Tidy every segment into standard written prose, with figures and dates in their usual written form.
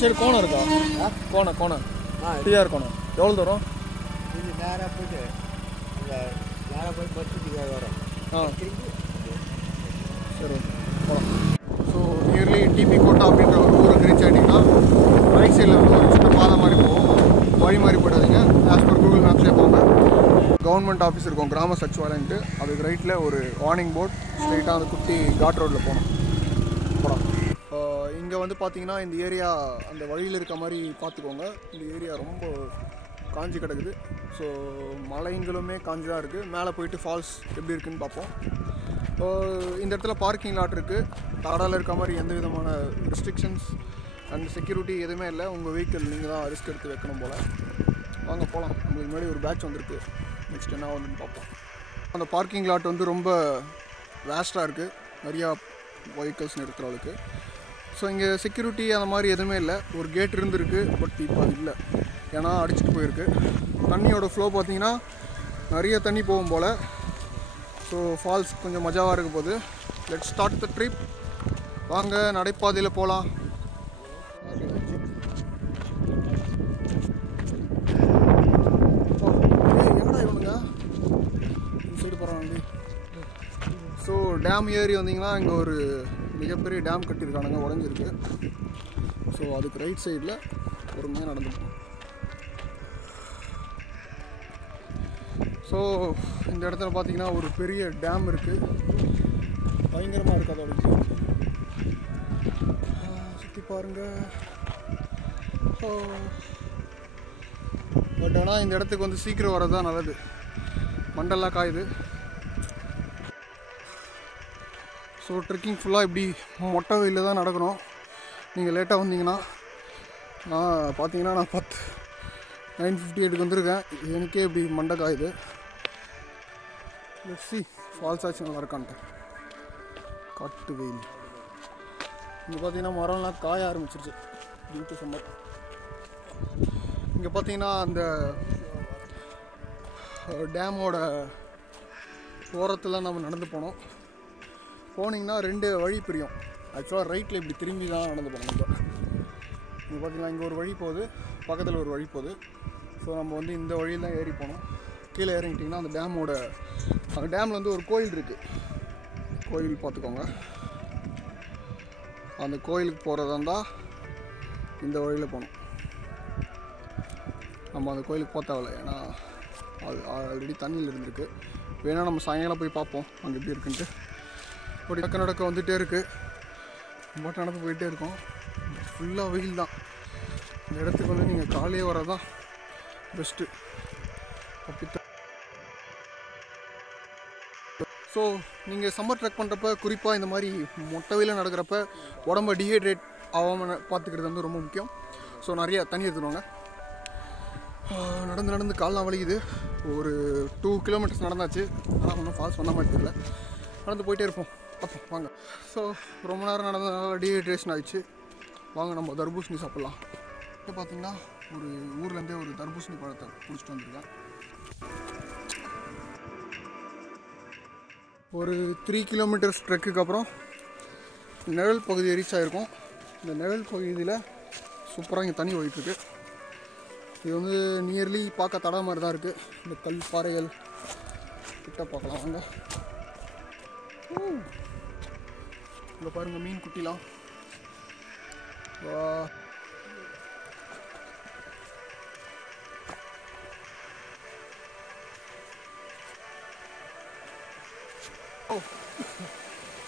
Side கோணம் இருக்கா? கோணம் டிஆர் கோணம் எவ்வளோ தூரம்? இது நேராக போயிட்டு நேராக போய் பத்துக்கு வரும். சரி போகலாம். ஸோ நியர்லி டிபி கோட்டா அப்படின்ற ஒரு ஊருக்கு ரீச் ஆகிட்டிங்கன்னா ரைட் சைடில் வந்து ஒரு சின்ன பாதை மாதிரி போகும். வழி மாதிரி போயிடாதீங்க. ஆஸ் பர் கூகுள் மேப்ஸ்லேயே போங்க. கவர்மெண்ட் ஆஃபீஸ் இருக்கும், கிராம சச்சிவாலயன்ட்டு. அதுக்கு ரைட்டில் ஒரு வார்னிங் போர்ட், ஸ்ட்ரைட்டாக அந்த குட்டி காட் ரோட்டில் போகணும். இங்கே வந்து பார்த்தீங்கன்னா இந்த ஏரியா அந்த வழியில் இருக்க மாதிரி பார்த்துக்கோங்க. இந்த ஏரியா ரொம்ப காஞ்சி கிடக்குது. ஸோ மலைங்களுமே காஞ்சி தான் இருக்குது. மேலே போயிட்டு ஃபால்ஸ் எப்படி இருக்குதுன்னு பார்ப்போம். இந்த இடத்துல பார்க்கிங் லாட் இருக்குது. டாடாவில் இருக்க மாதிரி எந்த விதமான ரெஸ்ட்ரிக்ஷன்ஸ் அண்ட் செக்யூரிட்டி எதுவுமே இல்லை. உங்கள் வெஹிக்கிள் நீங்கள் தான் ரிஸ்க் எடுத்து வைக்கணும் போல். வாங்க போகலாம். உங்களுக்கு முன்னாடி ஒரு பேட்ச் வந்திருக்கு. நெக்ஸ்ட் என்ன வந்துன்னு பார்ப்போம். அந்த பார்க்கிங் லாட் வந்து ரொம்ப வேஸ்ட்டாக இருக்குது, நிறையா வெஹிக்கிள்ஸ் நிறுத்துகிற அளவுக்கு. ஸோ இங்கே செக்யூரிட்டி அந்த மாதிரி எதுவுமே இல்லை. ஒரு கேட் இருந்துருக்கு, பட் இப்போ அது இல்லை, ஏன்னா அடிச்சுட்டு போயிருக்கு. தண்ணியோட ஃப்ளோ பார்த்தீங்கன்னா நிறைய தண்ணி போகும் போல். ஸோ ஃபால்ஸ் கொஞ்சம் மஜாவாக இருக்க போகுது. Let's start the trip. வாங்க நடைபாதையில் போகலாம். எங்கடா இவனுங்க சைடு போகிறாங்க. ஸோ டேம் ஏறி வந்தீங்கன்னா இங்கே ஒரு மிகப்பெரிய டேம் கட்டியிருக்கானுங்க, உடஞ்சிருக்கு. ஸோ அதுக்கு ரைட் சைடில் பொறுமையாக நடந்து போகணும். ஸோ இந்த இடத்துல பார்த்தீங்கன்னா ஒரு பெரிய டேம் இருக்குது, பயங்கரமாக இருக்குது. அதோட சுற்றி பாருங்கள். பட் ஆனால் இந்த இடத்துக்கு வந்து சீக்கிரம் வர்றது தான் நல்லது. மண்டெல்லாம் காயுது. ஸோ ட்ரெக்கிங் ஃபுல்லாக இப்படி மொட்டை வெயிலில் தான் நடக்கணும். நீங்கள் லேட்டாக வந்தீங்கன்னா பார்த்தீங்கன்னா நான் 9:58 வந்திருக்கேன். எனக்கே இப்படி மண்டை காயுது. லெட்ஸ் see ஃபால்ஸ் ஆச்சு நல்லா இருக்கான்ட்டு. காட்டு வெயில். இங்கே பார்த்தீங்கன்னா மரம்லாம் காய ஆரம்பிச்சிருச்சு டியூ டு சம்மர். இங்கே பார்த்தீங்கன்னா அந்த டேமோட ஓரத்தில் நம்ம நடந்து போனோம். போனீங்கன்னா 2 வழி பிரியும். ஆக்சுவலாக ரைட்டில் இப்படி திரும்பி தான் நடந்து போகணும். இங்கே பார்த்தீங்கன்னா இங்கே ஒரு வழி போகுது, பக்கத்தில் ஒரு வழி போகுது. ஸோ நம்ம வந்து இந்த வழியில் தான் ஏறி போனோம். கீழே இறங்கிட்டிங்கன்னா அந்த டேமில் வந்து ஒரு கோயில் இருக்குது. கோயில் பார்த்துக்கோங்க. அந்த கோயிலுக்கு போகிறதா இருந்தால் இந்த வழியில் போகணும். நம்ம அந்த கோயிலுக்கு போக தேவையில்லை, ஏன்னா அது ஆல்ரெடி தண்ணியில் இருந்திருக்கு. வேணால் நம்ம சாயங்காலம் போய் பார்ப்போம் அங்கே எப்படி இருக்குன்ட்டு. ஒரு நடக்க வந்துகிட்டே இருக்குது, மட்டும் நடந்து போயிட்டே இருக்கோம். ஃபுல்லாக வெயில் தான். இந்த இடத்துக்கு வந்து நீங்கள் காலையே வரதான் பெஸ்ட்டு. ஸோ நீங்கள் சம்மர் ட்ரெக் பண்ணுறப்ப குறிப்பாக இந்த மாதிரி மொட்டை வெயிலில் நடக்கிறப்ப உடம்பை டீஹைட்ரேட் ஆகாமல் பார்த்துக்கிறது வந்து ரொம்ப முக்கியம். ஸோ நிறையா தண்ணி எடுத்துடுவாங்க. நடந்து கால்லாம் வலிக்குது. ஒரு 2 கிலோமீட்டர்ஸ் நடந்தாச்சு, ஆனால் ஒன்றும் ஃபால்ஸ் வந்த மாதிரி தெரியல. நடந்து போயிட்டே இருப்போம். அப்போ வாங்க. ஸோ ரொம்ப நேரம் நடந்ததுனால டீஹைட்ரேஷன் ஆகிடுச்சு. வாங்க நம்ம தர்பூசணி சாப்பிட்லாம். இப்போ பார்த்தீங்கன்னா ஒரு ஊர்லேருந்தே ஒரு தர்பூசணி பழத்தை பிடிச்சிட்டு வந்திருக்கேன். ஒரு 3 கிலோமீட்டர்ஸ் ட்ரெக்குக்கு அப்புறம் நிழல் பகுதியை ரீச் ஆகிருக்கும். இந்த நிழல் பகுதியில் சூப்பராக இங்கே தண்ணி ஓடிட்டுருக்கு. இது வந்து நியர்லி பார்க்க தடா மாதிரி தான் இருக்குது. இந்த கல் பாறைகள் கிட்ட பார்க்கலாம் வாங்க. இங்கே பாருங்கள் மீன் குட்டிலாம்.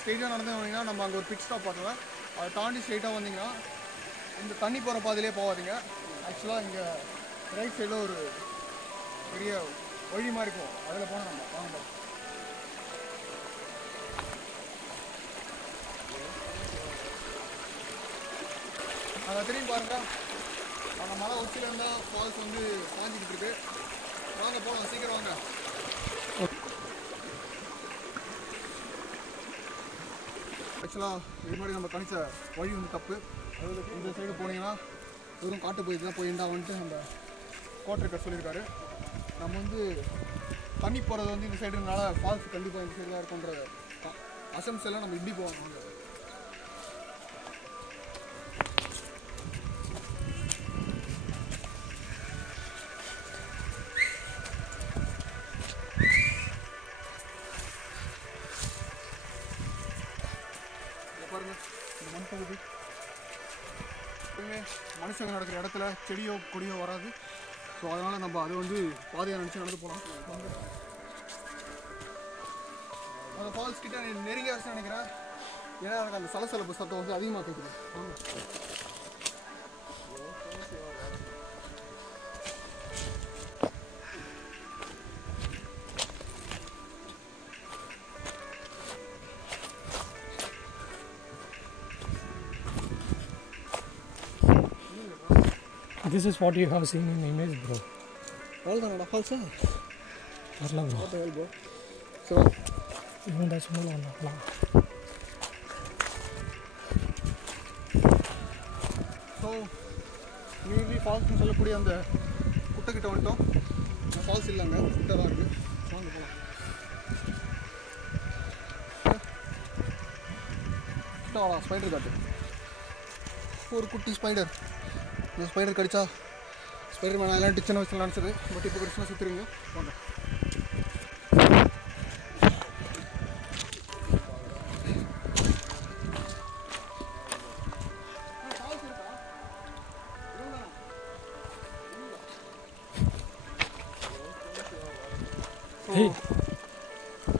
ஸ்ட்ரெயிட்டாக நடந்து வந்தீங்கன்னா நம்ம அங்கே ஒரு பிட் ஸ்டாப் பார்க்கலாம். அதை தாண்டி ஸ்ட்ரெயிட்டாக வந்தீங்கன்னா இந்த தண்ணி போகிற பாதையிலே போகாதீங்க. ஆக்சுவலாக இங்கே ரைட் சைடில் ஒரு பெரிய வழி மாதிரி இருக்கும், அதில் போனால் நம்ம வாங்க. அங்கே திரும்பி பாருங்கள், அந்த மலை உச்சியில் இருந்தால் ஃபால்ஸ் வந்து சாஞ்சிக்கிட்டு இருக்கு. வாங்க போகலாம், சீக்கிரம் வாங்க. ஆக்சுவலாக இது மாதிரி நம்ம கணிச்ச வழி வந்து தப்பு. அதாவது இந்த சைடு போனீங்கன்னா வெறும் காட்டு போயிட்டு தான் போயிருந்தா வந்துட்டு அந்த கோட்டருக்கு சொல்லியிருக்காரு. நம்ம வந்து தண்ணி போகிறது வந்து இந்த சைடுனால ஃபால்ஸ் கண்டிப்பாக இந்த சைடு தான் இருக்குன்ற அசம்ஸ் எல்லாம் நம்ம இப்படி போகணும். எப்பவுமே மனுஷங்க நடக்கிற இடத்துல செடியோ கொடியோ வராது. ஸோ அதனால் நம்ம அதை வந்து பாதையாக நினச்சி நடந்து போகலாம். அந்த ஃபால்ஸ் கிட்ட நெருங்கி வச்சு நினைக்கிறேன். ஏன்னா எனக்கு அந்த சலசலப்பு சத்தம் வந்து அதிகமாக கேட்குது. This is what you have seen in image, bro. All the falls, Parla, bro. what the hell, bro? So, Even that's small one. மீதி ஃபால்ஸ்னு சொல்லக்கூடிய அந்த குட்டை கிட்ட வந்துட்டோம். ஃபால்ஸ் இல்லைங்க, குட்டை தான் இருக்குது. வாங்க போகலாம். குட்டாவா ஸ்பைடர் காட்டு. ஒரு குட்டி ஸ்பைடர். இந்த ஸ்பைடர் கடிச்சா ஸ்பைடர் மேன் எல்லாம் சின்ன வயசில் நினச்சது. பட் இப்போ கடிச்சுனா சுற்றுறீங்க. வாங்க.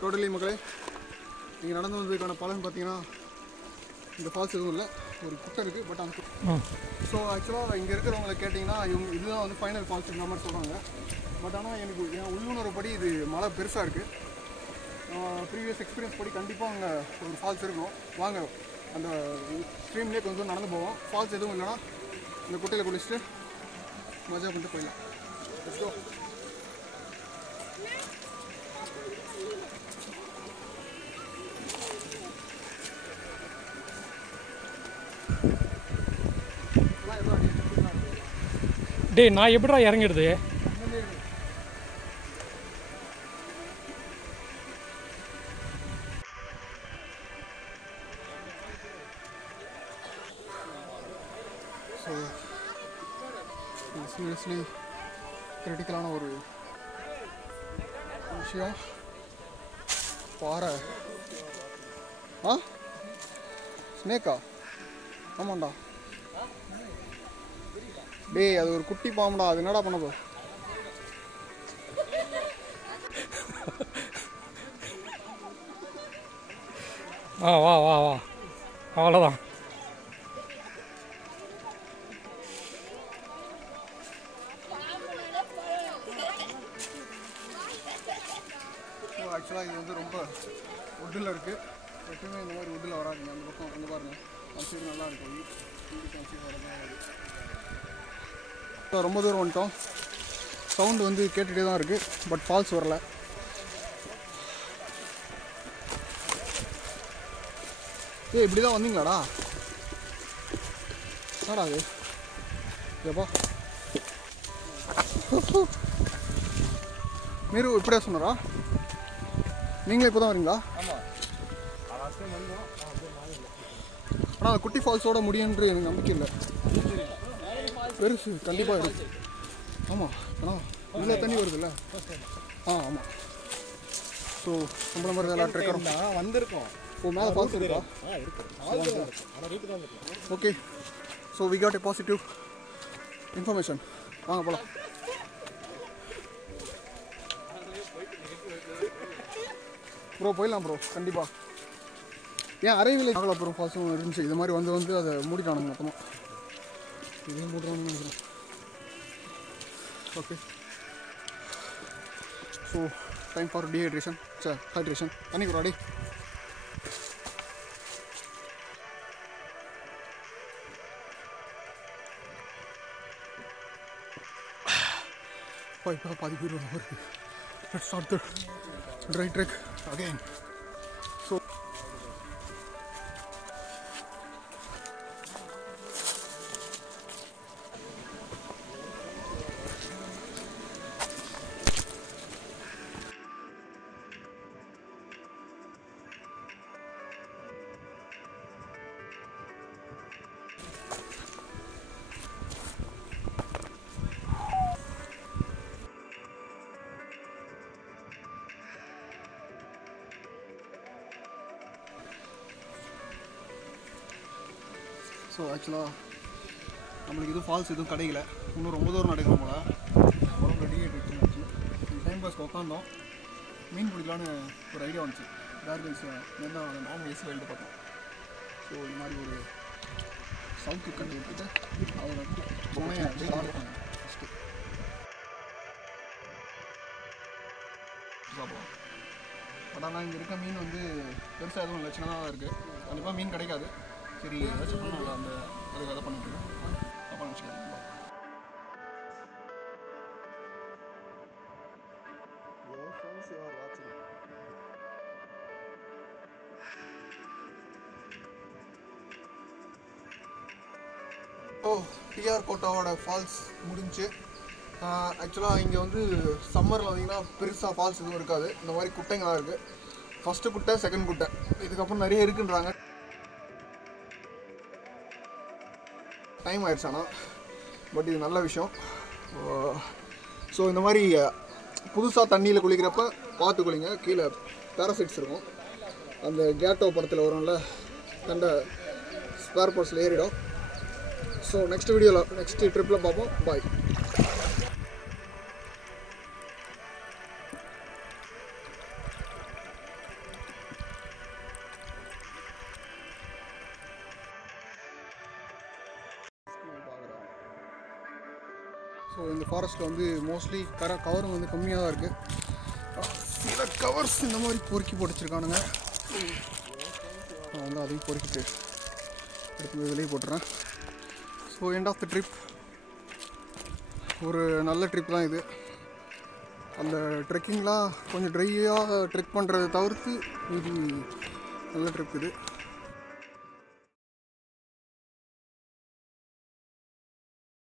டோட்டலி மக்களே, நீங்கள் நடந்து வந்ததுக்கான பலன் பார்த்தீங்கன்னா இந்த ஃபால்ஸ் எதுவும் இல்லை, ஒரு குட்டை இருக்குது. பட் அந்த ஸோ ஆக்சுவலாக இங்கே இருக்கிறவங்களை கேட்டிங்கன்னா இவங்க இதுதான் வந்து ஃபைனல் ஃபால்ஸுங்கிற மாதிரி சொல்கிறாங்க. பட் ஆனால் எனக்கு என் உள்ளுணர்வு படி இது மழை பெருசாக இருக்குது. ப்ரீவியஸ் எக்ஸ்பீரியன்ஸ் படி கண்டிப்பாக அங்கே ஒரு ஃபால்ஸ் இருக்கும். வாங்க அந்த ஸ்ட்ரீம்லேயே கொஞ்சம் நடந்து போவோம். ஃபால்ஸ் எதுவும் இல்லைன்னா இந்த குட்டையில் குளிச்சுட்டு மஜா பண்ணிட்டு போயிடலாம். Let's go. டேய், நான் எப்படிடா இறங்கிடுது? ஸோ சீரியஸ்லி கிரிட்டிக்கலான ஒரு விஷயம். பாறை. ஸ்னேக்கா? ஆமாண்டா. டேய், அது ஒரு குட்டி பாம்புடா. அது என்னடா பண்ண போ? வா வா வா வா, அவ்வளோதான். ஸோ ஆக்சுவலாக இது வந்து ரொம்ப உட்டில் இருக்குது. எப்பவுமே இந்த மாதிரி உட்டில் வராதுங்க. அந்த பக்கம் வந்து பாருங்கள், அந்த சைடு நல்லா இருக்கும். ரொம்ப தூரம் வந்துட்டோம். சவுண்டு வந்து கேட்டுகிட்டே தான் இருக்குது. பட் ஃபால்ஸ் வரல. இப்படி தான் வந்தீங்களாடா? என்னடா அது? ஏப்பா மீரு இப்படியா சொன்னாரா? நீங்களே இப்போ தான் வரீங்களா? ஆனால் அந்த குட்டி ஃபால்ஸோட முடியுன்ற எனக்கு நம்பிக்கை இல்லை. பெருசு கண்டிப்பாக இருக்குது. ஆமாம், ஆனால் இவ்வளோ தண்ணி வருதுல்ல. ஆமாம். ஸோ நம்மள மாதிரி எல்லாம் ட்ரெக்கரும் வந்திருக்கோம். ஓ, மேலே ஃபால்ஸ் இருக்கா? Okay. So we got a positive information. வாங்க போகலாம். ப்ரோ போயிடலாம் ப்ரோ, கண்டிப்பாக. ஏன் அரைவில்லை நாகலாபுரம் ஃபால்ஸும் இருந்துச்சு. இது மாதிரி வந்து அதை மூடிட்டானுங்க மொத்தமாக. இதையும் மூடுறான்னு நினைக்கிறேன். Okay. So time for dehydration. Hydration. தண்ணி குறாடி. இப்போ பாதி பேர் வருது. Let's start the dry trek again. So ஆக்சுவலாக நம்மளுக்கு எதுவும் ஃபால்ஸ் எதுவும் கிடைக்கல. இன்னும் ரொம்ப தூரம் நடக்கணும் போல். உடம்பு டீஹைட்ரேஷன். டைம் பாஸ்க்கு உட்காந்தோம். மீன் பிடிக்கலான்னு ஒரு ஐடியா வந்துச்சு. கார்கில்ஸ் என்ன நான்வெஜ் வேல்டு பார்த்தோம். ஸோ இந்த மாதிரி ஒரு சவுக்கு கண்டு விட்டுட்டு அவரை துணையை ஆர்டர் பண்ணேன். ஃபஸ்ட்டு சாப்பிடுவோம். பட் ஆனால் இங்கே இருக்க மீன் வந்து பெருசாக எதுவும் இல்லை, சின்னதாக தான் இருக்குது. கண்டிப்பாக மீன் கிடைக்காது. சரி ஏதாச்சும் பண்ணலாம், அந்த அதுக்கு அதை பண்ணிட்டு தப்பாக நினச்சிக்கிறேன். டிஆர் கோட்டாவோட ஃபால்ஸ் முடிஞ்சு. ஆக்சுவலாக இங்கே வந்து சம்மரில் வந்தீங்கன்னா பெருசாக ஃபால்ஸ் எதுவும் இருக்காது. இந்த மாதிரி குட்டைங்க தான் இருக்குது. ஃபஸ்ட்டு குட்டை, செகண்ட் குட்டை, இதுக்கப்புறம் நிறைய இருக்குன்றாங்க. டைம் ஆயிடுச்சு ஆனால், பட் இது நல்ல விஷயம். ஸோ இந்த மாதிரி புதுசாக தண்ணியில் குளிக்கிறப்ப பார்த்து குளிங்க. கீழே பேராசைட்ஸ் இருக்கும். அந்த கேட்டோ படத்தில் வரும்ல, கண்ட ஸ்பேர் பார்ட்ஸில் ஏறிடும். ஸோ நெக்ஸ்ட் வீடியோவில் நெக்ஸ்ட் ட்ரிப்பில் பார்ப்போம். பாய். ஸோ இந்த ஃபாரஸ்ட்டில் வந்து மோஸ்ட்லி கவரும் வந்து கம்மியாக தான் இருக்குது. சில கவர்ஸ் இந்த மாதிரி பொறுக்கி போட்டு வச்சுருக்கானுங்க. நான் வந்து அதையும் பொறுக்கிட்டு எடுத்து வெளியே போட்டுறேன். So end of the trip. ஒரு நல்ல ட்ரிப் தான் இது. அந்த ட்ரெக்கிங்லாம் கொஞ்சம் ட்ரையாக ட்ரெக் பண்ணுறதை தவிர்த்து இது நல்ல ட்ரிப் இது.